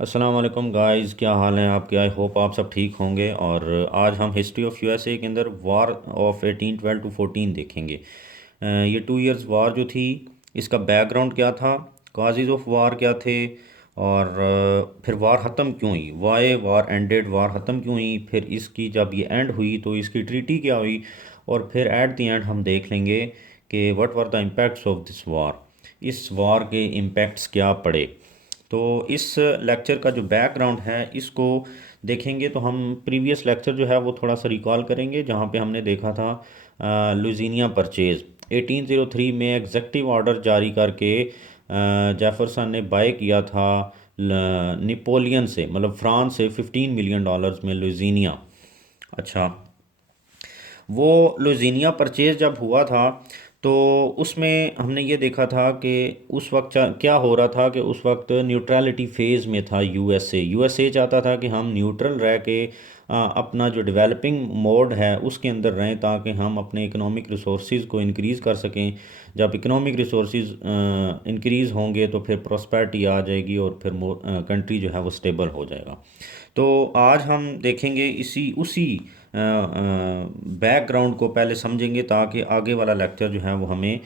अस्सलाम वालेकुम गाइस, क्या हाल है आपके। आई होप आप सब ठीक होंगे। और आज हम हिस्ट्री ऑफ यूएसए के अंदर वार ऑफ 1812 टू 14 देखेंगे। ये 2 इयर्स वार जो थी, इसका बैकग्राउंड क्या था, काजेज़ ऑफ वार क्या थे, और फिर वार ख़त्म क्यों हुई, वाई वार एंडेड, वार ख़त्म क्यों हुई, फिर इसकी जब ये एंड हुई तो इसकी ट्रीटी क्या हुई, और फिर एट द एंड हम देख लेंगे कि what were the impacts of this वार, इस वार के इम्पैक्ट्स क्या पड़े। तो इस लेक्चर का जो बैकग्राउंड है इसको देखेंगे तो हम प्रीवियस लेक्चर जो है वो थोड़ा सा रिकॉल करेंगे, जहाँ पे हमने देखा था लुजीनिया परचेज 1803 में एग्जेक्टिव ऑर्डर जारी करके जेफरसन ने बाय किया था नेपोलियन से, मतलब फ्रांस से, $15 मिलियन में लुजीनिया। अच्छा, वो लुजीनिया परचेज जब हुआ था तो उसमें हमने ये देखा था कि उस वक्त क्या हो रहा था कि उस वक्त न्यूट्रलिटी फेज़ में था यूएसए चाहता था कि हम न्यूट्रल रह के अपना जो डेवलपिंग मोड है उसके अंदर रहें, ताकि हम अपने इकोनॉमिक रिसोर्सेज को इंक्रीज़ कर सकें। जब इकोनॉमिक रिसोर्सेज इंक्रीज़ होंगे तो फिर प्रॉस्पेरिटी आ जाएगी और फिर कंट्री जो है वो स्टेबल हो जाएगा। तो आज हम देखेंगे इसी उसी बैकग्राउंड को पहले समझेंगे, ताकि आगे वाला लेक्चर जो है वो हमें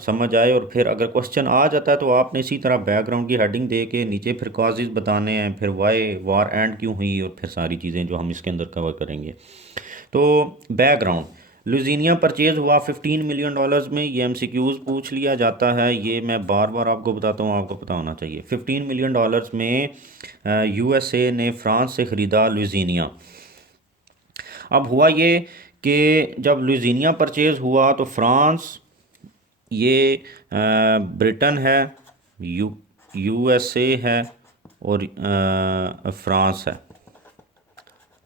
समझ आए। और फिर अगर क्वेश्चन आ जाता है तो आपने इसी तरह बैकग्राउंड की हेडिंग दे के नीचे फिर कॉजेज़ बताने हैं, फिर वाई वार एंड क्यों हुई, और फिर सारी चीज़ें जो हम इसके अंदर कवर करेंगे। तो बैकग्राउंड, लुजीनिया परचेज़ हुआ $15 मिलियन में। ये एमसीक्यूज़ पूछ लिया जाता है, ये मैं बार बार आपको बताता हूँ, आपको पता होना चाहिए। $15 मिलियन में यूएसए ने फ्रांस से ख़रीदा लुजीनिया। अब हुआ ये कि जब लुजीनिया परचेज़ हुआ तो फ्रांस, ये ब्रिटेन है, यूएसए है, और फ्रांस है।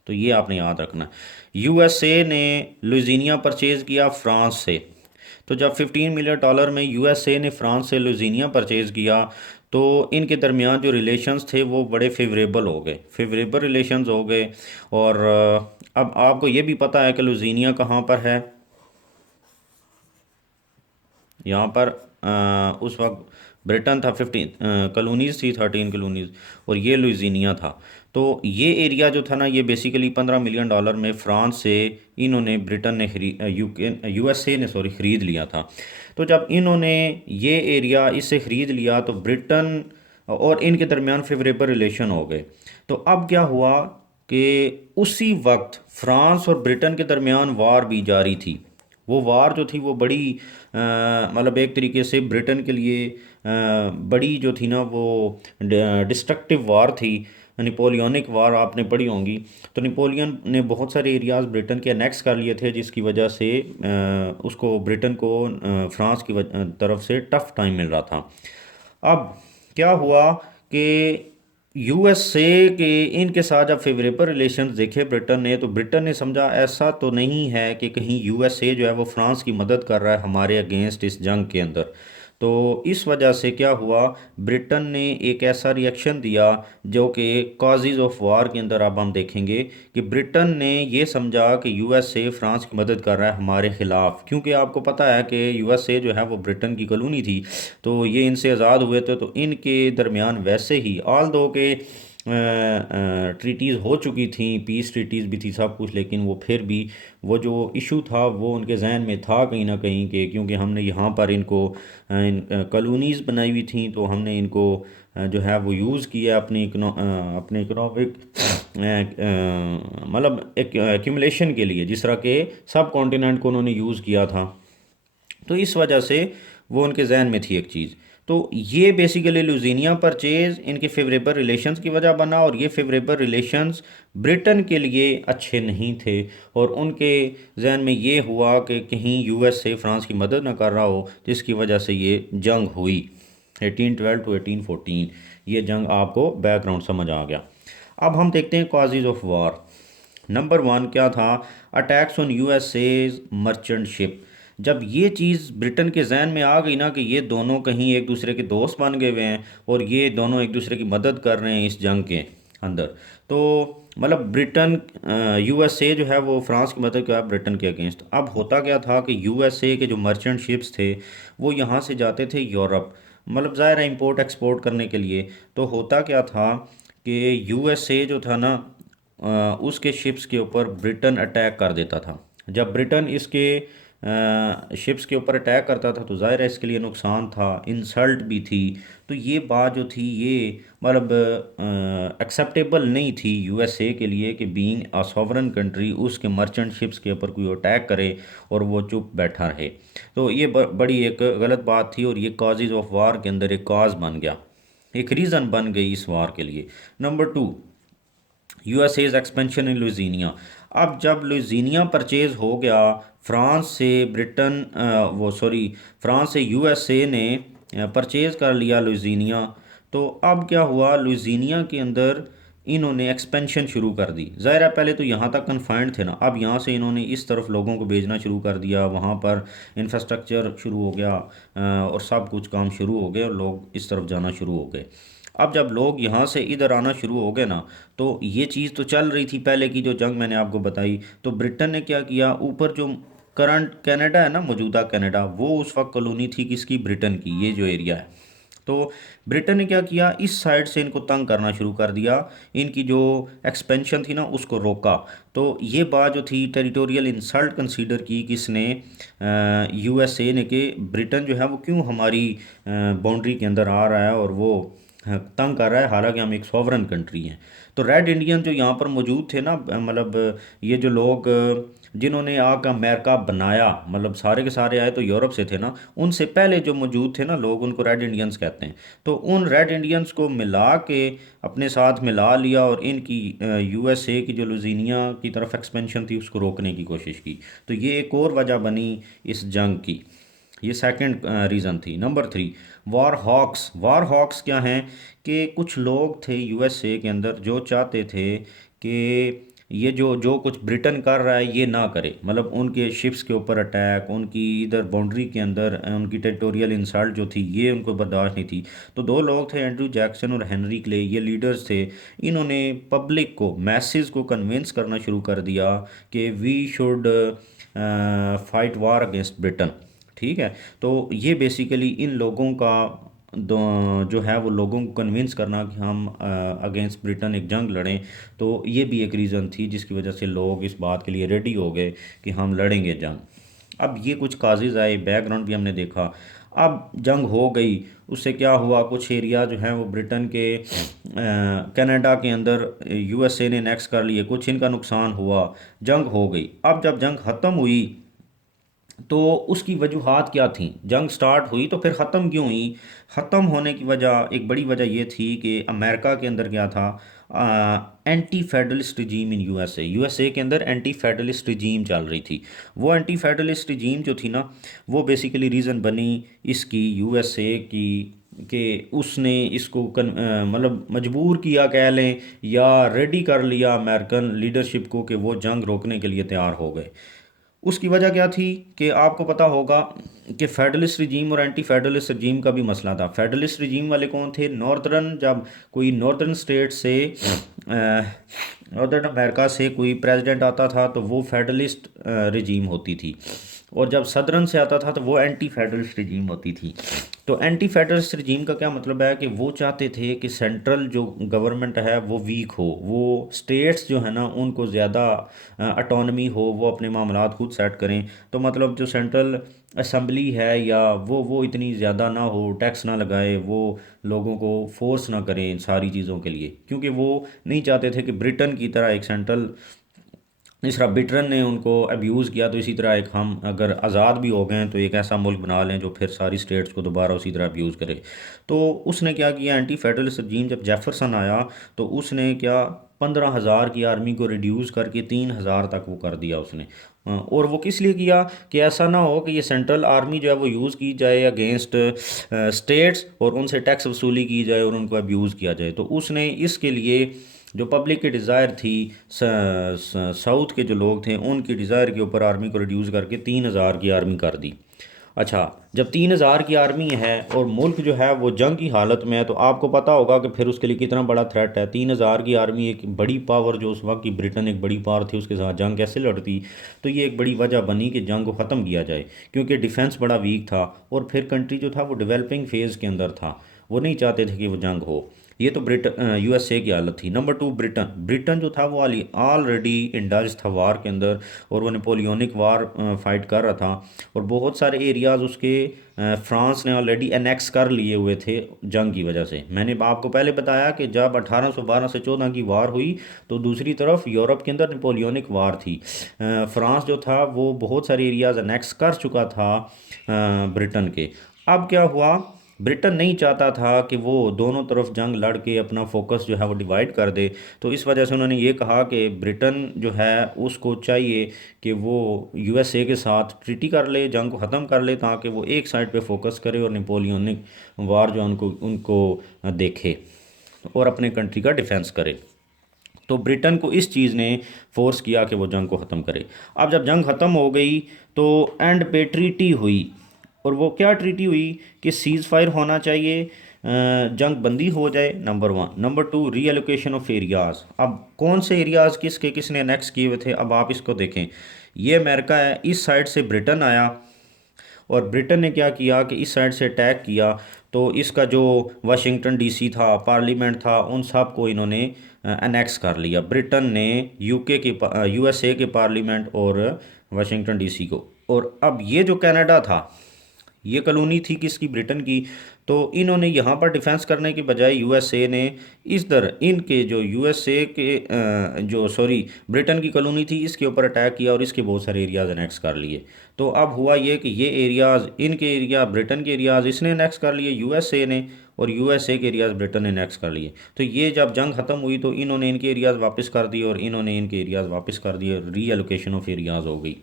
तो ये आपने याद रखना है, यूएसए ने लुजीनिया परचेज़ किया फ्रांस से। तो जब $15 मिलियन में यूएसए ने फ्रांस से लुजीनिया परचेज़ किया तो इनके दरमियान जो रिलेशंस थे वो बड़े फेवरेबल रिलेशंस हो गए। और अब आपको ये भी पता है कि लुजीनिया कहाँ पर है। यहाँ पर उस वक्त ब्रिटेन था, 15 कॉलोनीज़ थी, 13 कॉलोनीज़, और ये लुइसियाना था। तो ये एरिया जो था ना, ये बेसिकली $15 मिलियन में फ्रांस से इन्होंने, ब्रिटेन ने यूएसए ने सॉरी ख़रीद लिया था। तो जब इन्होंने ये एरिया इससे ख़रीद लिया तो ब्रिटेन और इनके दरमियान फेवरेबल रिलेशन हो गए। तो अब क्या हुआ कि उसी वक्त फ्रांस और ब्रिटेन के दरमियान वार भी जारी थी। वो वार जो थी वो बड़ी मतलब एक तरीके से ब्रिटेन के लिए बड़ी जो थी ना, वो डिस्ट्रक्टिव वार थी। नेपोलियनिक वार आपने पढ़ी होंगी। तो नेपोलियन ने बहुत सारे एरियाज़ ब्रिटेन के अनेक्स कर लिए थे, जिसकी वजह से उसको, ब्रिटेन को फ्रांस की तरफ से टफ टाइम मिल रहा था। अब क्या हुआ कि यूएसए के इनके साथ जब फेवरेबल रिलेशंस देखे ब्रिटेन ने, तो ब्रिटेन ने समझा ऐसा तो नहीं है कि कहीं यूएसए जो है वो फ्रांस की मदद कर रहा है हमारे अगेंस्ट इस जंग के अंदर। तो इस वजह से क्या हुआ, ब्रिटेन ने एक ऐसा रिएक्शन दिया जो कि कॉजेज़ ऑफ वार के अंदर अब हम देखेंगे कि ब्रिटेन ने ये समझा कि यूएसए फ्रांस की मदद कर रहा है हमारे ख़िलाफ़, क्योंकि आपको पता है कि यूएसए जो है वो ब्रिटेन की कॉलोनी थी। तो ये इनसे आज़ाद हुए थे, तो इनके दरमियान वैसे ही ऑल दो के ट्रीटीज़ हो चुकी थी, पीस ट्रीटीज़ भी थी, सब कुछ, लेकिन वो फिर भी वो जो इशू था वो उनके जहन में था कहीं ना कहीं के, क्योंकि हमने यहाँ पर इनको कॉलोनीज़ बनाई हुई थी, तो हमने इनको जो है वो यूज़ किया अपने इकोनॉमिक मतलब एक एक्यूमुलेशन के लिए, जिस तरह के सब कॉन्टिनेंट को उन्होंने यूज़ किया था। तो इस वजह से वो उनके जहन में थी एक चीज़। तो ये बेसिकली लुजीनिया परचेज़ इनके फेवरेबल रिलेशंस की वजह बना, और ये फेवरेबल रिलेशंस ब्रिटेन के लिए अच्छे नहीं थे, और उनके जहन में ये हुआ कि कहीं यूएस से फ्रांस की मदद ना कर रहा हो, जिसकी वजह से ये जंग हुई 1812 टू 1814। ये जंग आपको बैकग्राउंड समझ आ गया। अब हम देखते हैं कॉजेज़ ऑफ वार। नंबर 1 क्या था, अटैक्स ऑन यूएसएज मर्चेंट शिप। जब ये चीज़ ब्रिटेन के जहन में आ गई ना कि ये दोनों कहीं एक दूसरे के दोस्त बन गए हुए हैं और ये दोनों एक दूसरे की मदद कर रहे हैं इस जंग के अंदर, तो मतलब ब्रिटेन, यूएसए जो है वो फ्रांस की मदद कर ब्रिटेन के अगेंस्ट। अब होता क्या था कि यूएसए के जो मर्चेंट शिप्स थे वो यहाँ से जाते थे यूरोप, मतलब ज़ाहिर है इंपोर्ट एक्सपोर्ट करने के लिए। तो होता क्या था कि यूएसए जो था ना उसके शिप्स के ऊपर ब्रिटेन अटैक कर देता था। जब ब्रिटेन इसके शिप्स के ऊपर अटैक करता था तो ज़ाहिर है इसके लिए नुकसान था, इंसल्ट भी थी। तो ये बात जो थी ये मतलब एक्सेप्टेबल नहीं थी यूएसए के लिए कि बीइंग अ सॉवरन कंट्री उसके मर्चेंट शिप्स के ऊपर कोई अटैक करे और वो चुप बैठा रहे। तो ये बड़ी एक गलत बात थी और ये काजेज ऑफ वार के अंदर एक काज बन गया, एक रीज़न बन गई इस वार के लिए। Number two, USA's expansion in Louisiana. अब जब लुइसिनिया परचेज हो गया फ्रांस से, ब्रिटेन वो सॉरी फ्रांस से यूएसए ने परचेज कर लिया लुइसिनिया। तो अब क्या हुआ, लुइसिनिया के अंदर इन्होंने एक्सपेंशन शुरू कर दी। ज़ाहिर है पहले तो यहाँ तक कन्फाइंड थे ना, अब यहाँ से इन्होंने इस तरफ लोगों को भेजना शुरू कर दिया, वहाँ पर इंफ्रास्ट्रक्चर शुरू हो गया और सब कुछ काम शुरू हो गया और लोग इस तरफ जाना शुरू हो गए। अब जब लोग यहाँ से इधर आना शुरू हो गए ना, तो ये चीज़ तो चल रही थी पहले की जो जंग मैंने आपको बताई। तो ब्रिटेन ने क्या किया, ऊपर जो करंट कनाडा है ना, मौजूदा कनाडा, वो उस वक्त कॉलोनी थी किसकी, ब्रिटेन की, ये जो एरिया है। तो ब्रिटेन ने क्या किया, इस साइड से इनको तंग करना शुरू कर दिया, इनकी जो एक्सपेंशन थी ना उसको रोका। तो ये बात जो थी टेरिटोरियल इंसल्ट कंसीडर की किसने, यूएसए ने, कि ब्रिटेन जो है वो क्यों हमारी बाउंड्री के अंदर आ रहा है और वो तंग कर रहा है, हालांकि हम एक सॉवरन कंट्री हैं। तो रेड इंडियन जो यहाँ पर मौजूद थे ना, मतलब ये जो लोग जिन्होंने आके अमेरिका बनाया, मतलब सारे के सारे आए तो यूरोप से थे ना, उनसे पहले जो मौजूद थे ना लोग, उनको रेड इंडियंस कहते हैं। तो उन रेड इंडियंस को मिला के अपने साथ मिला लिया और इनकी यूएसए की जो लुइसिनिया की तरफ एक्सपेंशन थी उसको रोकने की कोशिश की। तो ये एक और वजह बनी इस जंग की, ये सेकंड रीज़न थी। नंबर थ्री, वार हॉक्स। वार हॉक्स क्या हैं कि कुछ लोग थे यूएसए के अंदर जो चाहते थे कि ये जो जो कुछ ब्रिटेन कर रहा है ये ना करे, मतलब उनके शिप्स के ऊपर अटैक, उनकी इधर बाउंड्री के अंदर उनकी टेरिटोरियल इंसल्ट जो थी ये उनको बर्दाश्त नहीं थी। तो दो लोग थे, एंड्रू जैक्सन और हेनरी क्ले, ये लीडर्स थे। इन्होंने पब्लिक को, मैसेज को कन्विंस करना शुरू कर दिया कि we should fight war against Britain. ठीक है, तो ये बेसिकली इन लोगों का जो है वो लोगों को कन्विंस करना कि हम अगेंस्ट ब्रिटेन एक जंग लड़ें। तो ये भी एक रीज़न थी जिसकी वजह से लोग इस बात के लिए रेडी हो गए कि हम लड़ेंगे जंग। अब ये कुछ काजेज़ आए, बैकग्राउंड भी हमने देखा। अब जंग हो गई, उससे क्या हुआ, कुछ एरिया जो हैं वो ब्रिटेन के कनाडा के अंदर यूएसए ने नेक्स कर लिए, कुछ इनका नुकसान हुआ, जंग हो गई। अब जब जंग ख़त्म हुई तो उसकी वजूहात क्या थी, जंग स्टार्ट हुई तो फिर ख़त्म क्यों हुई। ख़त्म होने की वजह, एक बड़ी वजह ये थी कि अमेरिका के अंदर क्या था, anti federalist regime in USA. USA के अंदर एंटी फेडरलिस्ट रिजीम चल रही थी। वो एंटी फेडरलिस्ट रिजीम जो थी ना, वो बेसिकली रीज़न बनी इसकी यूएसए की कि उसने इसको मतलब मजबूर किया कह लें, या रेडी कर लिया अमेरिकन लीडरशिप को कि वो जंग रोकने के लिए तैयार हो गए। उसकी वजह क्या थी कि आपको पता होगा कि फेडरलिस्ट रिजीम और एंटी फेडरलिस्ट रिजीम का भी मसला था। फेडरलिस्ट रिजीम वाले कौन थे, नॉर्दर्न, जब कोई नॉर्दर्न स्टेट से नॉर्दर्न अमेरिका से कोई प्रेसिडेंट आता था तो वो फेडरलिस्ट रिजीम होती थी, और जब सदर्न से आता था तो वो एंटी फेडरलिस्ट रिजीम होती थी। तो एंटी फेडरलिस्ट रिजीम का क्या मतलब है कि वो चाहते थे कि सेंट्रल जो गवर्नमेंट है वो वीक हो, वो स्टेट्स जो है ना उनको ज़्यादा अटोनमी हो, वो अपने मामलात खुद सेट करें। तो मतलब जो सेंट्रल असम्बली है या वो इतनी ज़्यादा ना हो, टैक्स ना लगाए, वो लोगों को फोर्स ना करें इन सारी चीज़ों के लिए, क्योंकि वो नहीं चाहते थे कि ब्रिटेन की तरह एक सेंट्रल, जिस तरह ब्रिटेन ने उनको अब्यूज़ किया तो इसी तरह एक हम अगर आज़ाद भी हो गए हैं तो एक ऐसा मुल्क बना लें जो फिर सारी स्टेट्स को दोबारा उसी तरह अब्यूज़ करे। तो उसने क्या किया, एंटी फेडरलिस्ट रजीम जब जेफरसन आया तो उसने क्या 15,000 की आर्मी को रिड्यूस करके 3,000 तक वो कर दिया उसने। और वो किस लिए किया कि ऐसा ना हो कि ये सेंट्रल आर्मी जो है वो यूज़ की जाए अगेंस्ट स्टेट्स और उनसे टैक्स वसूली की जाए और उनको अब्यूज़ किया जाए। तो उसने इसके लिए जो पब्लिक की डिज़ायर थी, साउथ के जो लोग थे उनकी डिज़ायर के ऊपर आर्मी को रिड्यूस करके 3,000 की आर्मी कर दी। अच्छा, जब 3,000 की आर्मी है और मुल्क जो है वो जंग की हालत में है, तो आपको पता होगा कि फिर उसके लिए कितना बड़ा थ्रेट है। 3,000 की आर्मी, एक बड़ी पावर जो उस वक्त की ब्रिटेन एक बड़ी पावर थी, उसके साथ जंग कैसे लड़ती। तो ये एक बड़ी वजह बनी कि जंग को ख़त्म किया जाए, क्योंकि डिफेंस बड़ा वीक था और फिर कंट्री जो था वो डेवलपिंग फेज़ के अंदर था, वो नहीं चाहते थे कि वो जंग हो। ये तो ब्रिटेन यूएसए की हालत थी। नंबर टू, ब्रिटेन ब्रिटेन जो था वो ऑलरेडी इंडल्ज था वार के अंदर, और वो नेपोलियनिक वार फाइट कर रहा था, और बहुत सारे एरियाज़ उसके फ्रांस ने ऑलरेडी एनेक्स कर लिए हुए थे जंग की वजह से। मैंने आपको पहले बताया कि जब 1812 से 14 की वार हुई, तो दूसरी तरफ यूरोप के अंदर नेपोलियनिक वार थी। फ्रांस जो था वो बहुत सारे एरियाज़ एनेक्स कर चुका था ब्रिटेन के। अब क्या हुआ, ब्रिटेन नहीं चाहता था कि वो दोनों तरफ जंग लड़ के अपना फोकस जो है वो डिवाइड कर दे। तो इस वजह से उन्होंने ये कहा कि ब्रिटेन जो है उसको चाहिए कि वो यूएसए के साथ ट्रीटी कर ले, जंग को ख़त्म कर ले, ताकि वो एक साइड पे फोकस करे और नेपोलियनिक वार जो उनको उनको देखे और अपने कंट्री का डिफेंस करे। तो ब्रिटेन को इस चीज़ ने फोर्स किया कि वो जंग को ख़त्म करे। अब जब जंग ख़त्म हो गई तो एंड पे ट्रीटी हुई, और वो क्या ट्रीटी हुई कि सीज़ फायर होना चाहिए, जंग बंदी हो जाए, नंबर वन। नंबर टू, री एलोकेशन ऑफ एरियाज़। अब कौन से एरियाज़ किसके किसने अनेक्स किए हुए थे, अब आप इसको देखें। ये अमेरिका है, इस साइड से ब्रिटेन आया, और ब्रिटेन ने क्या किया कि इस साइड से अटैक किया। तो इसका जो वाशिंगटन डीसी था, पार्लियामेंट था, उन सब को इन्होंने अनेक्स कर लिया। ब्रिटेन ने यूके के यूएसए के पार्लियामेंट और वाशिंगटन डीसी को। और अब ये जो कनाडा था, ये कॉलोनी थी किसकी, ब्रिटेन की। तो इन्होंने यहाँ पर डिफेंस करने के बजाय यूएसए ने इधर इनके जो यूएसए के जो सॉरी ब्रिटेन की कॉलोनी थी, इसके ऊपर अटैक किया और इसके बहुत सारे एरियाज़ अनेक्स कर लिए। तो अब हुआ ये कि ये एरियाज़, इनके एरिया ब्रिटेन के एरियाज़ इसने अनेक्स कर लिए यूएसए ने, और यूएसए के एरियाज़ ब्रिटेन ने अनेक्स कर लिए। तो ये जब जंग ख़त्म हुई तो इन्होंने इनके एरियाज़ वापस कर दिए और इन्होंने इनके एरियाज़ वापस कर दिए, री एलोकेशन ऑफ एरियाज़ हो गई।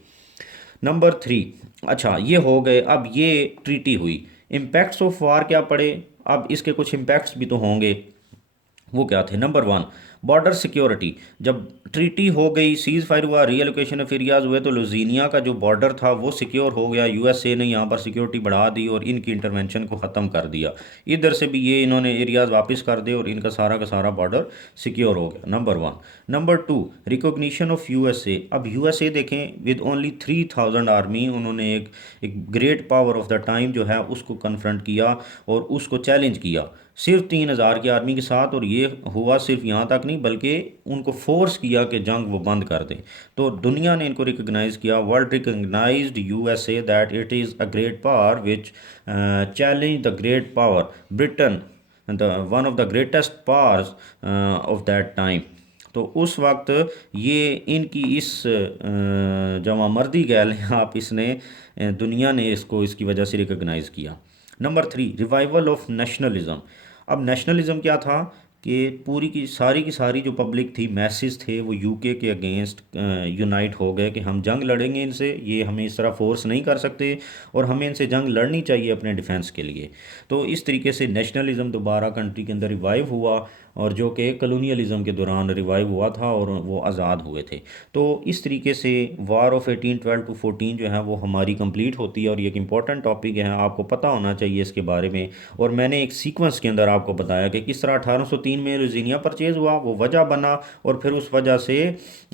नंबर थ्री, अच्छा ये हो गए। अब ये ट्रीटी हुई, इम्पैक्ट्स ऑफ वार क्या पड़े, अब इसके कुछ इम्पैक्ट्स भी तो होंगे। वो क्या थे, नंबर वन, बॉर्डर सिक्योरिटी। जब ट्रीटी हो गई, सीज़ फायर हुआ, रीएलोकेशन ऑफ एरियाज हुए, तो लुजीनिया का जो बॉर्डर था वो सिक्योर हो गया। यूएसए ने यहाँ पर सिक्योरिटी बढ़ा दी और इनकी इंटरवेंशन को ख़त्म कर दिया। इधर से भी ये इन्होंने एरियाज वापस कर दिए और इनका सारा का सारा बॉर्डर सिक्योर हो गया, number one. Number two, recognition of USA. अब यूएसए देखें, विद ओनली 3,000 आर्मी, उन्होंने एक great power of the time जो है उसको कन्फ्रंट किया और उसको चैलेंज किया, सिर्फ 3,000 की आर्मी के साथ। और ये हुआ सिर्फ यहाँ तक नहीं, बल्कि उनको फोर्स किया कि जंग वो बंद कर दें। तो दुनिया ने इनको रिकग्नाइज़ किया, world recognized USA that it is a great power which challenge the great power Britain, the one of the greatest powers of that time. तो उस वक्त ये इनकी इस जवा मर्दी कह लें आप, इसने दुनिया ने इसको इसकी वजह से रिकग्नाइज़ किया। Number three, revival of nationalism. अब नेशनलिज्म क्या था कि पूरी की सारी जो पब्लिक थी, मैसेज थे, वो यूके के अगेंस्ट यूनाइट हो गए कि हम जंग लड़ेंगे इनसे, ये हमें इस तरह फोर्स नहीं कर सकते और हमें इनसे जंग लड़नी चाहिए अपने डिफेंस के लिए। तो इस तरीके से नेशनलिज्म दोबारा कंट्री के अंदर रिवाइव हुआ, और जो कि कलोनियलिज्म के दौरान रिवाइव हुआ था और वो आज़ाद हुए थे। तो इस तरीके से वार ऑफ 1812 टू 14 जो है वो हमारी कंप्लीट होती है, और ये एक इम्पॉर्टेंट टॉपिक है, आपको पता होना चाहिए इसके बारे में। और मैंने एक सीक्वेंस के अंदर आपको बताया कि किस तरह 1803 में लुजीनिया परचेज़ हुआ, वो वजह बना, और फिर उस वजह से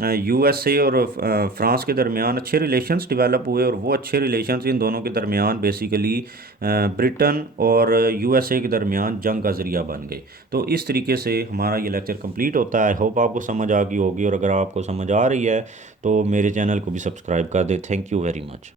यूएसए और फ्रांस के दरमियान अच्छे रिलेशंस डेवलप हुए, और वो अच्छे रिलेशंस इन दोनों के दरमियान बेसिकली ब्रिटेन और यूएसए के दरमियान जंग का ज़रिया बन गए। तो इस तरीके से हमारा ये लेक्चर कंप्लीट होता है। आई होप आपको समझ आ गई होगी, और अगर आपको समझ आ रही है तो मेरे चैनल को भी सब्सक्राइब कर दें। Thank you very much.